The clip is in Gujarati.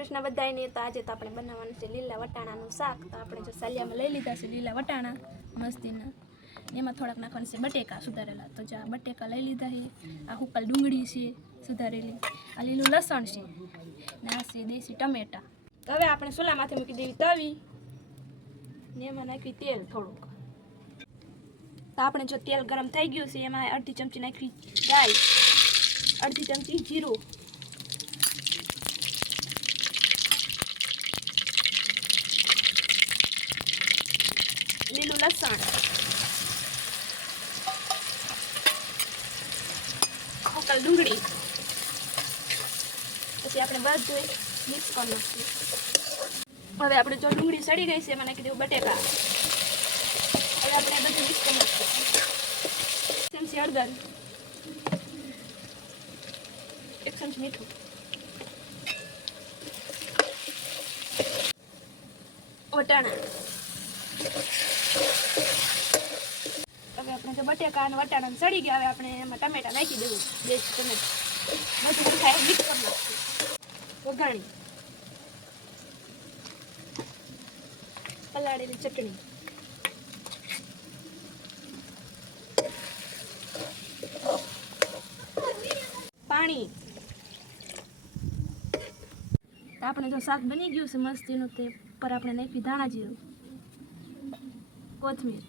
કૃષ્ણ બધાયને. તો આજે તો આપણે બનાવવાનું છે લીલા વટાણાનું શાક. તો આપણે જો સાલિયામાં લઈ લીધા છે લીલા વટાણા મસ્તીના. એમાં થોડાક નાખવાનું છે બટેકા સુધારેલા. તો જો આ બટેકા લઈ લીધા છે. આ હુકલ ડુંગળી છે સુધારેલી. આ લીલું લસણ છે ને આ છે દેશી ટમેટા. તો હવે આપણે ચૂલામાંથી મૂકી દેવી તવી ને એમાં નાખવી તેલ થોડુંક. તો આપણે જો તેલ ગરમ થઈ ગયું છે એમાં અડધી ચમચી નાખવી રાઈ, અડધી ચમચી જીરું, લીલું લસણ, હુકલ ડુંગળી. પછી આપણે બધું મિક્સ કરી નાખીએ. હવે આપણે જો ડુંગળી સડી ગઈ છે એમાં નાખી દેવું બટેકા. હવે આપણે બધું મિક્સ કરી નાખીએ. ચમચી હળદર, 1 ચમચી મીઠું, વટાણા. હવે આપણે જો બટેકા અને વટાણા સડી ગયા. હવે આપણે એમાં ટમેટા નાખી દેવું, 2 ટમેટા. બધું ખાઈ મિક્સ કરી નાખીએ. વઘાણી, પલાળેલી ચટણી, પાણી. આપણે જો શાક બની ગયું છે મસ્તીનું તે પર આપણે નાખી ધાણા જીરું, કોથમીર,